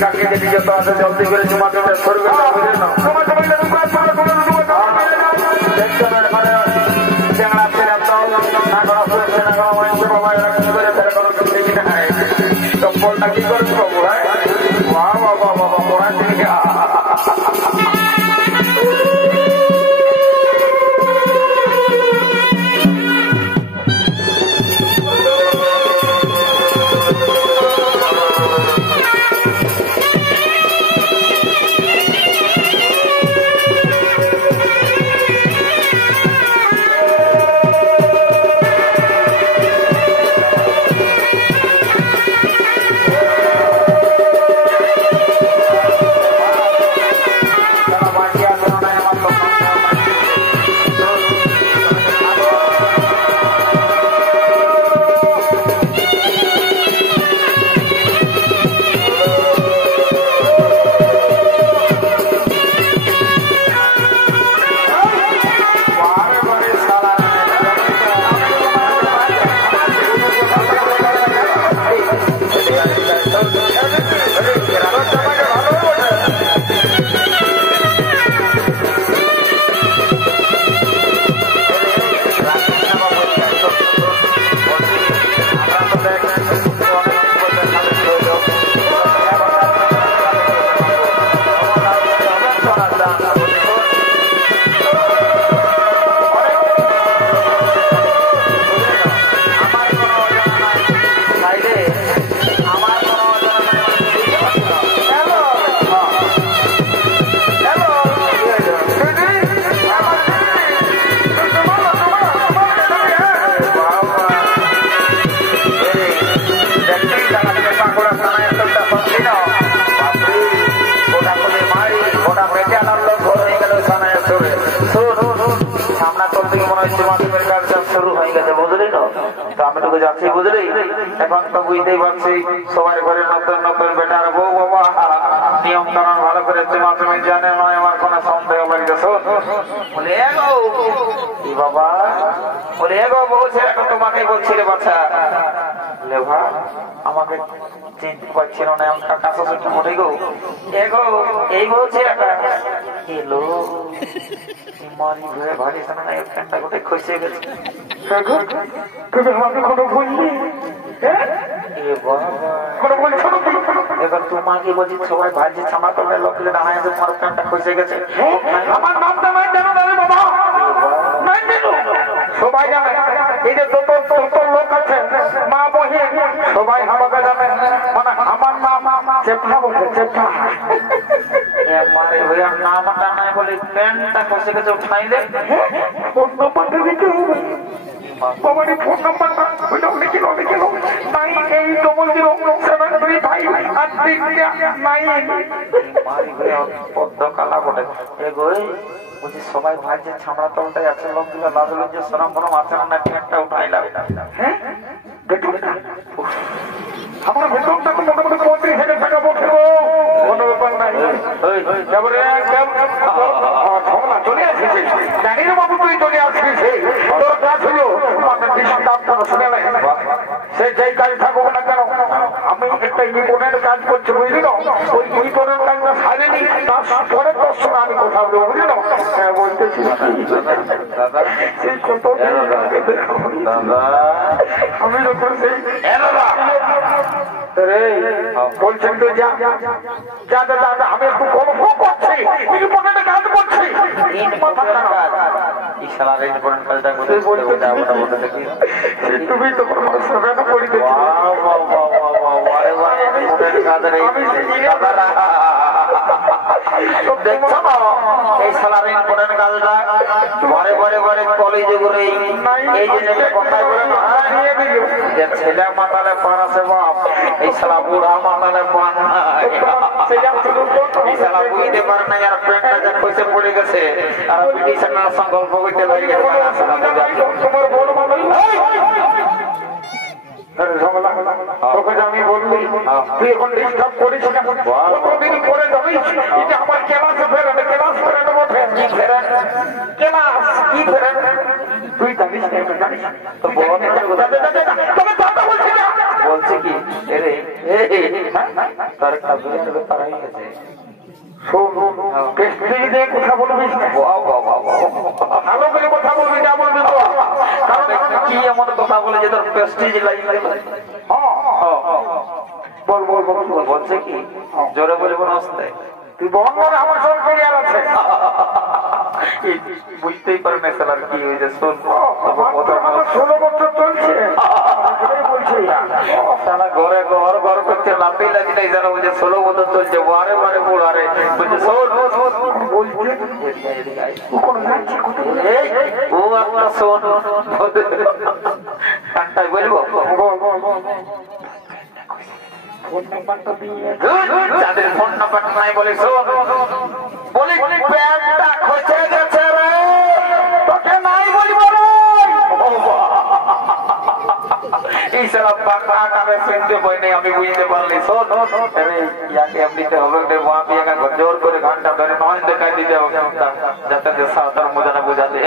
কাকে যদি যত আছে জলদি করে তোমাকে করবে না বুঝলে না দেখছো না এখানে চ্যাংড়া ফেরা দাও না করা হচ্ছে না করা হয়েছে বাবা এরা কি করে ফেরা করো তুমি দেখি না চপ্পলটা কি করছো বাবু হ্যাঁ বাবা বাবা বাবা পড়া থেকে শুরু হয়ে গেছে বুঝলি না তো আমি তোকে যাচ্ছি বুঝলি এখন তো বুঝতেই পারছি সবার ঘরে নতুন নতুন বেটার বউ বাবা নিয়ম কানুন ভালো করে তুমি জানে নয় আমার কোনো সন্দেহ লাগছে শোন বলে কি বাবা বলে এগো বলছে এখন তোমাকে বলছি রে বাচ্চা বলে ভাই আমাকে চিনতে পারছিল না এমন কাকা শ্বশুরটা মনে গো এগো এই বলছে এলো মারি ঘুরে ভারী শোনা না ফ্যানটা গোটাই খসে গেছে এবার তোমাকে বলছি সবাই ভাজি ছামা তোলে লোকলে দাঁড়ায় আছে তোমার ফ্যানটা খসে গেছে আমার নামটা নাই জানো না রে বাবা নাই জানো সবাই জানে এই যে যত লোক আছে মা বহি সবাই আমাকে জানে মানে আমার নাম চেপা বলছে চেপা মারে ভাইয়া নামটা নাই বলে প্যান্টটা খসে গেছে উঠাইলে ফোন নাম্বারটা দিতে হবে বাবারে ফোন নাম্বারটা ওইটাও লিখিল নাই এই ডবল 073 আর 3 নাই মারি ভাইয়া পদ্ম কালা বটে এগোই বলছি সবাই ভাই যে ছামড়া তলটাই আছে লোকগুলো লাজল যে সরম বরম আছে না প্যান্টটা উঠাইলাম হ্যাঁ দেখুন আমার বেতনটা তো মোটামুটি 35,000 টাকা পড়ছিল কোনো ব্যাপার নাই তারপরে চলে আসছে জানি না বাবু তুই চলে আসছিস তোর কাজ হলো শুনে নাই সে যেই কাজ থাকুক না কেন আমি একটা ইম্পর্টেন্ট কাজ করছি বুঝলি না ওই ইম্পর্টেন্ট কাজটা সারেনি তারপরে তোর সঙ্গে আমি কথা বলবো বুঝলি না হ্যাঁ বলতেছি সেই কত আমি যখন সেই বলছেন তো যা আমি একটু গল্প করছি ইম্পর্টেন্ট কাজ করছি তুমি তো দেখছো না এই সালার ইম্পর্টেন্ট কাজটা ঘরে ঘরে ঘরে কলেজে করে এই যে কথায় বলে যে ছেলে মাতালে পান আছে বাপ এই সালা বুড়া মাতালে পান এই সালা বুঝতে পারে না আর প্যান্টটা যা খসে পড়ে গেছে আর পিটিশন না সংকল্প করতে লাগে তোমার বড় মানুষ তোকে আমি বললি তুই এখন ডিস্টার্ব করিস না কতদিন পরে যাবি এটা আমার ক্লাসে ফেরেন ক্লাস ফেরানো বটে কি ফেরেন ক্লাস কি ফেরেন তুই জানিস না তো বল তবে দাদা বলছি না বলছে কি রে তার একটা বিরাট ব্যাপার হয়ে গেছে কথা বলবিস ভালো করে কথা বলবি না বলবি কি এমন কথা বলে যে তোর প্রেস্টিজ লাগবে বল বল বল বলছে কি জোরে বলবো না অবস্থায় তুই বল বল আমার সব ক্লিয়ার আছে বুঝতেই পারে না স্যার কি হয়েছে শোন 16 বছর চলছে সারা ঘরে ঘর ঘর করছে লাভই লাগি নাই জানা বলছে 16 বছর চলছে বারে বারে পড়ারে বলছে শোন ও আপনার শোন কানটাই বলবো যাদের ফোন নাম্বার নাই বলে শোন বলি প্যান্টটা খসে গেছে রে তোকে নাই বলবো এই সারা পাকা আকারে শুনতে পাই নাই আমি বুঝতে পারলি শোন ইয়াকে এমনিতে হবে আমি এখানে জোর করে ঘন্টা ধরে নয় দেখাই দিতে হবে যাতে সাঁতার মজা না বোঝাতে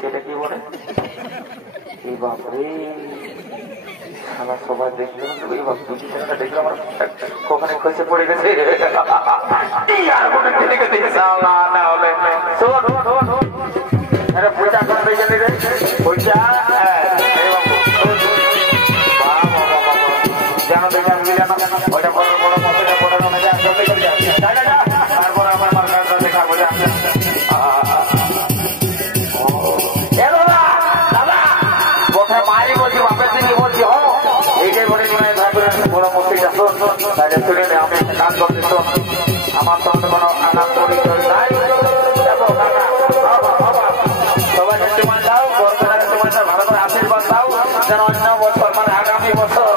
সেটা কি বলে বাপরে সবাই দেখলাম দেখলাম ওখানে খসে পড়ে গেছে পয়সা করতে গেলে রে পয়সা যেন দেখলাম ওইটা বড় বড় তারপরে আমার মার্কারটা দেখাবো মাই বলছি বাপের দিনই বলছি এইটাই বলে বড় মস্তিটা শোন তাহলে শুনে নে আমি কাজ করতে শোন আমার তো কোনো আঘাত পরিচয় নাই সবাই তোমার যাও বর্তমানে তোমার ভালো করে আশীর্বাদ দাও যেন অন্য বছর মানে আগামী বছর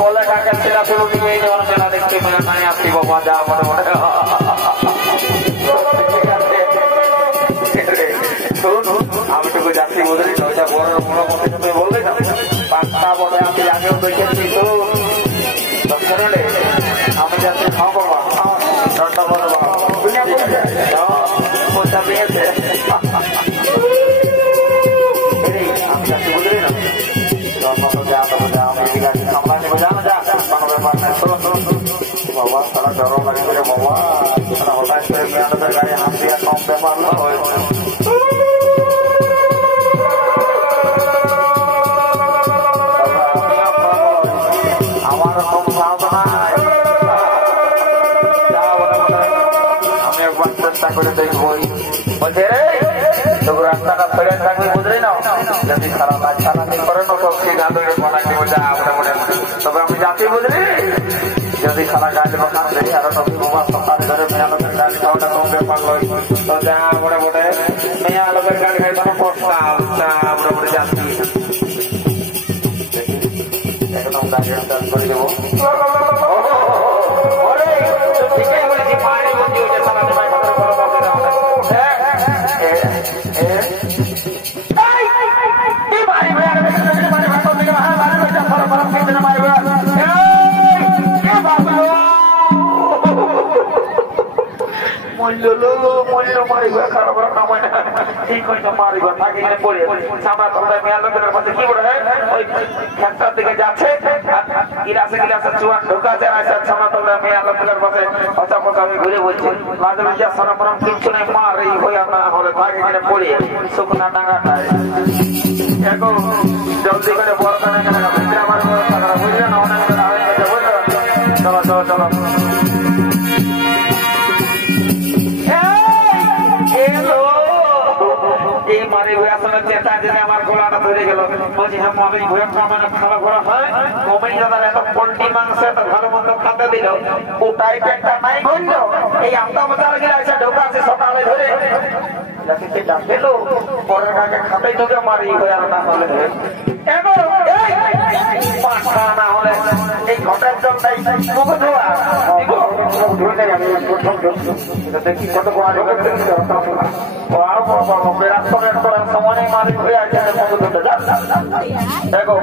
বলে টাকা সেরা ফেরো নিয়ে এই যেমন মেলা দেখতে মেলা নাই আসছি বাবা যা মনে মনে আমি তোকে যাচ্ছি বুঝলি ওইটা বড় বড় মধ্যে তুমি বলবে না পাঁচটা বড় আমি আগেও দেখেছি তো আমি যাচ্ছি খাও বাবা দশটা বড় পয়সা পেয়েছে আমি যাচ্ছি বুঝলি না আমি গাড়ি সামলা নেবো জানো যা কোনো ব্যাপার নাই বাবা সারা গরম লাগে করে বাবা হঠাৎ করে মেয়াদের গাড়ি হাত দিয়ে কম ব্যাপার না আমার কম সাহস নাই আমি একবার চেষ্টা করে দেখবই বলছে রে তবু রাস্তাটা ফেরে থাকবে বুঝলি না যদি সারা কাজ সারাদিন করে না সব সেই গাঁদে বানাই দেবো যা মোটামুটি তবে আমি যাচ্ছি বুঝলি যদি সারা গাছ বাগান দেখি আরো নবী বাবা সকালে ধরে মেয়া লোকের গাড়ি খাওয়াটা কম ব্যাপার নয় তো যা মোটামুটি মেয়া লোকের গাড়ি খাই তখন করতাম যা মোটামুটি যাচ্ছি একদম গাড়ি চাষ করে দেবো ঠিকই বলেছি পানি বলছি ওইটা সারাতে পারি মূল্য মারিব খারাপ কামাই ঠিক হয়তো মারিব থাকি পড়ে সামরা তোমরা মেয়াল লোকের পাশে কি বলে ওই ফ্যাক্টর দিকে যাচ্ছে গিলাসে গিলাসে চুয়ান ঢোকাছে সামরা তোমরা মেয়াল লোকের পাশে পচা পচা আমি ঘুরে বলছি মাঝে মাঝে সরপরম কিচ্ছু নেই মার এই হয়ে না হলে থাকি পড়ে শুকনা ডাঙাটায় এখন জলদি করে বড় কানে ভিতরে আমার বুঝলে না অনেক হয়ে গেছে বুঝলো চলো চলো চলো এই মারি আসলে চেতা জেনে আমার গলাটা ধরে গেল বলছি হ্যাঁ আমি ভয়ঙ্কর মানে খাওয়া করা হয় কমে দাদা এত পোল্ট্রি মাংস এত ভালো মন্দ খাতে দিল ও টাইপেরটা নাই বলল এই আমটা বাজার গেলে এসে ঢোকাছে সকালে ধরে পরের আগে খাতেই ঢুকে মারি হয়ে না হলে না হলে এই ঘটের জন্যই মুখ ধোয়া দেখি কত বেড়াস্তরের করার সময় মালিক হয়ে আছে দেখো